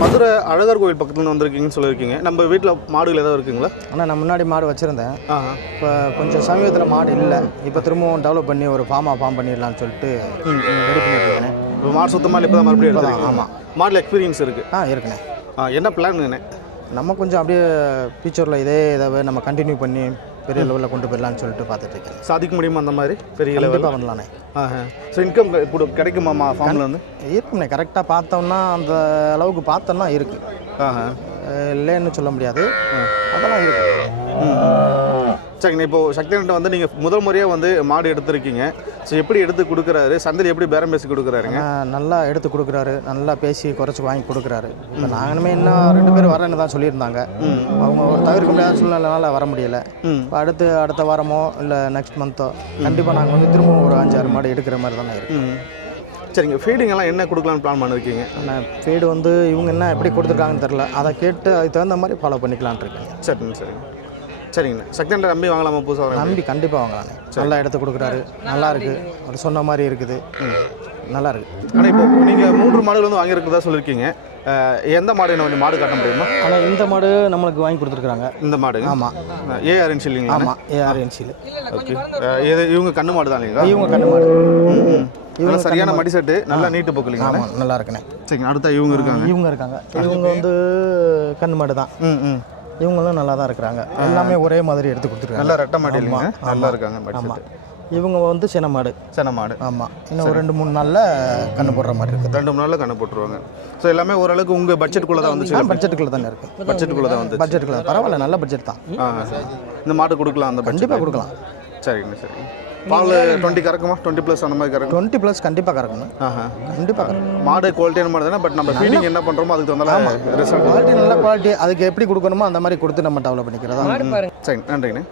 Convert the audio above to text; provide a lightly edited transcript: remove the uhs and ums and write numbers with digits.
மதுரை அழகர் கோவில் பக்கத்துல வந்திருக்கீங்கன்னு சொல்லியிருக்கீங்க. நம்ம வீட்டில் மாடுகள் ஏதாவது இருக்குங்களா? ஆனால் நான் முன்னாடி மாடு வச்சுருந்தேன். ஆஹா. இப்போ கொஞ்சம் சமீபத்தில் மாடு இல்லை. இப்போ திரும்பவும் டெவலப் பண்ணி ஒரு ஃபார்ம் பண்ணிடலான்னு சொல்லிட்டு ரெடி பண்ணிட்டுருக்கேன். இப்போ மாடு சுத்தமாக இப்போ தான் மறுபடியும் எடுத்துருக்கீங்க. ஆமாம், மாடில் எக்ஸ்பீரியன்ஸ் இருக்குது. இருக்குண்ணே. என்ன பிளான்? நம்ம கொஞ்சம் அப்படியே ஃபியூச்சரில் இதே இதை நம்ம கண்டினியூ பண்ணி பெரிய லெவலில் கொண்டு போயிடலான்னு சொல்லிட்டு பார்த்துட்டு இருக்கேன். சாதிக்க முடியுமா அந்த மாதிரி பெரிய லெவலில் பண்ணலாண்ணே? ஸோ இன்கம் கிடைக்குமா ஃபார்மில் வந்து? இருக்குண்ணே. கரெக்டாக பார்த்தோம்னா அந்த அளவுக்கு பார்த்தோம்னா இருக்குது. இல்லைன்னு சொல்ல முடியாது. அதெல்லாம் இருக்குது. சரிங்கண்ணா. இப்போது சக்திகிட்ட வந்து நீங்கள் முதல் முறையாக வந்து மாடு எடுத்திருக்கீங்க. ஸோ எப்படி எடுத்து கொடுக்குறாரு? சந்தையில் எப்படி பேரம் பேசி கொடுக்குறாருங்க? நல்லா எடுத்து கொடுக்குறாரு. நல்லா பேசி குறைச்சி வாங்கி கொடுக்குறாரு. இப்போ நாங்களுமே இன்னும் 2 பேர் வரேன்னு தான் சொல்லியிருந்தாங்க. அவங்க ஒரு தவிர்க்க முடியாத சூழ்நிலைனால வர முடியல. இப்போ அடுத்த வாரமோ இல்லை நெக்ஸ்ட் மந்த்தோ கண்டிப்பாக நாங்கள் வந்து திரும்பவும் ஒரு 5-6 மாடு எடுக்கிற மாதிரி தானே இருக்குது. சரிங்க. ஃபீடிங்கெல்லாம் என்ன கொடுக்கலான்னு பிளான் பண்ணியிருக்கீங்க? நான் ஃபீடு வந்து இவங்க என்ன எப்படி கொடுத்துருக்காங்கன்னு தெரில. அதை கேட்டு அதுக்கு தகுந்த மாதிரி ஃபாலோ பண்ணிக்கலான் இருக்கேன். சரிங்கண்ணா. சக்திகிட்ட நம்பி வாங்கலாமா? புதுசாக நம்பி கண்டிப்பாக வாங்கலாண்ணே. நல்லா எடுத்து கொடுக்குறாரு. நல்லா இருக்குது. அவர் சொன்ன மாதிரி இருக்குது. நல்லா இருக்குது. ஆனால் இப்போ நீங்கள் 3 மாடுகள் வந்து வாங்கியிருக்கிறதா சொல்லியிருக்கீங்க. எந்த மாடு என்ன மாடு காட்ட முடியுமா? ஆனால் இந்த மாடு நம்மளுக்கு வாங்கி கொடுத்துருக்குறாங்க. இந்த மாடு? ஆமாம். ARNC இல்லைங்களா? ஆமாம், ARNC. ஓகே. இவங்க கண்ணு மாடு தான் இல்லைங்களா? இவங்க கண்ணு மாடு. இவங்க சரியான மடி செட்டு, நல்லா நீட்டு போக்கு இல்லைங்களா? ஆமாம், நல்லா இருக்குண்ணே. சரிங்க. அடுத்த இவங்க இருக்காங்க. இவங்க வந்து கண்ணு மாடு தான். இவங்களும் நல்லா தான் இருக்கிறாங்க. எல்லாமே ஒரே மாதிரி எடுத்து கொடுத்துருக்காங்க. நல்லா ரெட்டை மாடு இல்லைங்க, நல்லா இருக்காங்க. ஆமாம். இவங்க வந்து சின்ன மாடு. ஆமாம். இன்னும் ஒரு 2-3 நாளில் கண்ணு போடுற மாதிரி இருக்குது. 2-3 நாளில் கண்ணு போட்டுருவாங்க. ஸோ எல்லாமே ஓரளவுக்கு உங்கள் பட்ஜெட்டுக்குள்ளே தான் வந்துச்சு? பட்ஜெட்டுக்குள்ளே தானே இருக்குது. பட்ஜெட்டுக்குள்ளே பரவாயில்ல. நல்ல பட்ஜெட் தான். இந்த மாடு கொடுக்கலாம்? அந்த கண்டிப்பாக கொடுக்கலாம். சரிங்க. பால் 20 கறக்குமா? 20+ அந்த மாதிரி கறக்கும்? 20+ கண்டிப்பாக கறக்கணும். கண்டிப்பாக கறக்கணும். மாடு குவாலிட்டியான மாடு தானே. பட் நம்ம ஃபீடிங் என்ன பண்ணுறோமோ அதுக்கு தகுந்த ரிசல்ட் குவாலிட்டி, நல்ல குவாலிட்டி. அதுக்கு எப்படி கொடுக்கணுமோ அந்த மாதிரி கொடுத்து நம்ம டெவலப் பண்ணிக்கிறதா. சரி, நன்றிங்கண்ணே.